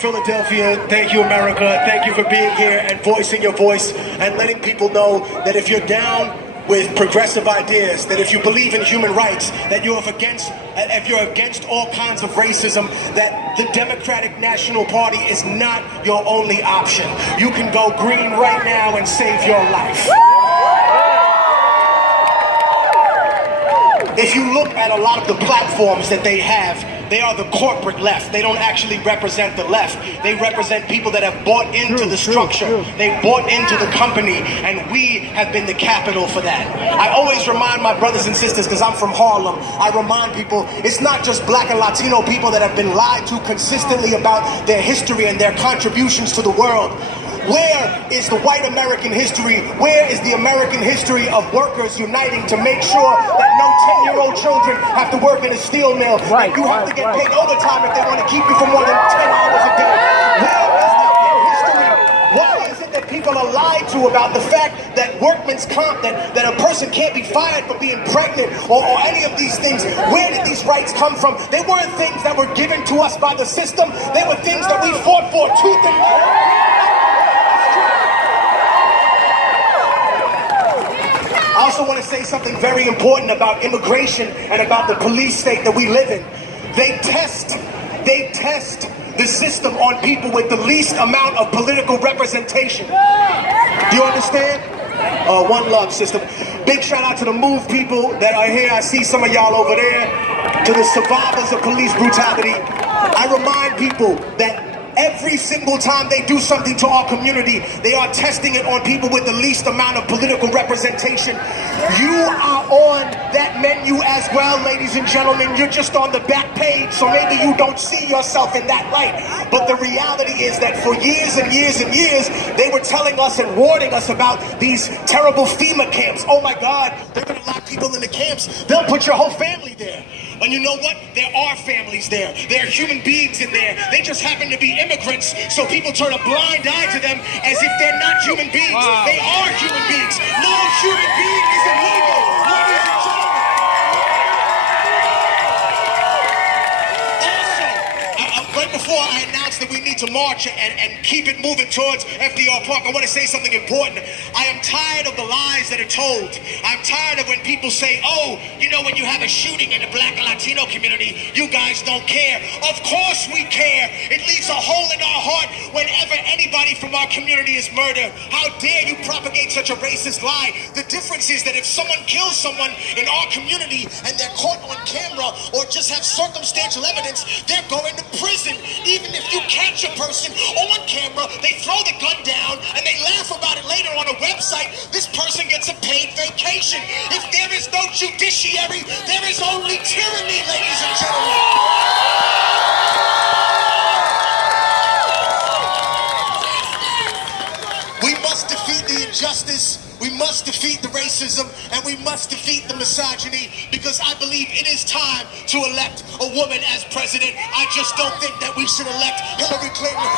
Philadelphia. Thank you, America. Thank you for being here and voicing your voice and letting people know that if you're down with progressive ideas, that if you believe in human rights, that if you're against all kinds of racism, that the Democratic National Party is not your only option. You can go green right now and save your life. If you look at a lot of the platforms that they have, they are the corporate left. They don't actually represent the left. They represent people that have bought into the structure. They've bought into the company, and we have been the capital for that. I always remind my brothers and sisters, because I'm from Harlem, I remind people, it's not just black and Latino people that have been lied to consistently about their history and their contributions to the world. Where is the white American history? Where is the American history of workers uniting to make sure that no 10-year-old children have to work in a steel mill? That you have to get paid overtime if they want to keep you for more than 10 hours a day. Where is that in history? Why is it that people are lied to about the fact that workman's comp, that a person can't be fired for being pregnant or any of these things? Where did these rights come from? They weren't things that were given to us by the system. They were things that we fought for tooth and nail. I also want to say something very important about immigration and about the police state that we live in. They test the system on people with the least amount of political representation. Do you understand? One love, system. Big shout out to the MOVE people that are here. I see some of y'all over there. To the survivors of police brutality. I remind people that every single time they do something to our community, they are testing it on people with the least amount of political representation. You are on that menu as well, ladies and gentlemen. You're just on the back page, so maybe you don't see yourself in that light. But the reality is that for years and years and years, they were telling us and warning us about these terrible FEMA camps. Oh my God, they're gonna lock people in the camps. They'll put your whole family there. And you know what? There are families there. There are human beings in there. They just happen to be immigrants, so people turn a blind eye to them as if they're not human beings. Wow. They are human beings. No human being is illegal, ladies and gentlemen. Also, right before I announced that we need to march and keep it moving towards FDR Park, I want to say something important. I am tired of the lies that are told. I'm tired of when people say, oh, you know, when you have a shooting in the black and Latino community, you guys don't care. Of course we care. It leaves a hole in our heart whenever anybody from our community is murdered. How dare you propagate such a racist lie? The difference is that if someone kills someone in our community and they're caught on camera or just have circumstantial evidence, they're going to prison. Even if you catch a person on camera, they throw the gun down and they laugh about it later on a website. This person gets a paid vacation. If there is no judiciary, there is only tyranny, ladies and gentlemen. We must defeat the injustice, we must defeat the racism, and we must defeat the misogyny, because I believe it is time to elect a woman as president. I just don't think that we should elect Hillary Clinton.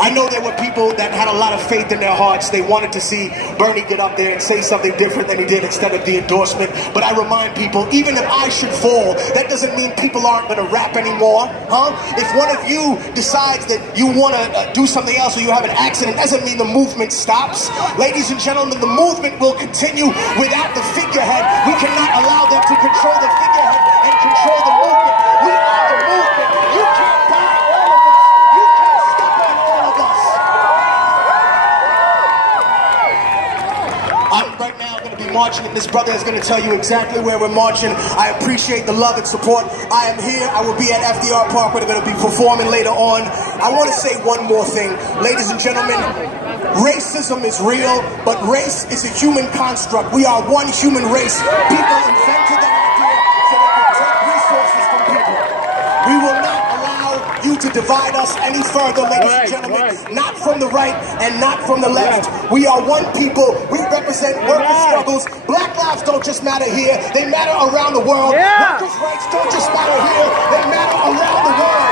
I know there were people that had a lot of faith in their hearts. They wanted to see Bernie get up there and say something different than he did instead of the endorsement. But I remind people, even if I should fall, that doesn't mean people aren't going to rap anymore, huh? If one of you decides that you want to do something else or you have an accident, doesn't mean the movement stops. Ladies and gentlemen, the movement will continue without the figurehead. We cannot allow them to control the figurehead and control the movement. We are the movement. You can't buy all of us. You can't step on all of us. I'm right now going to be marching, and this brother is going to tell you exactly where we're marching. I appreciate the love and support. I am here. I will be at FDR Park, where they're going to be performing later on. I want to say one more thing. Ladies and gentlemen, racism is real, but race is a human construct. We are one human race. People invented that idea so they can take resources from people. We will not allow you to divide us any further, ladies and gentlemen. Not from the right and not from the left. We are one people. We represent worker struggles. Black lives don't just matter here. They matter around the world. Workers' rights don't just matter here. They matter around the world.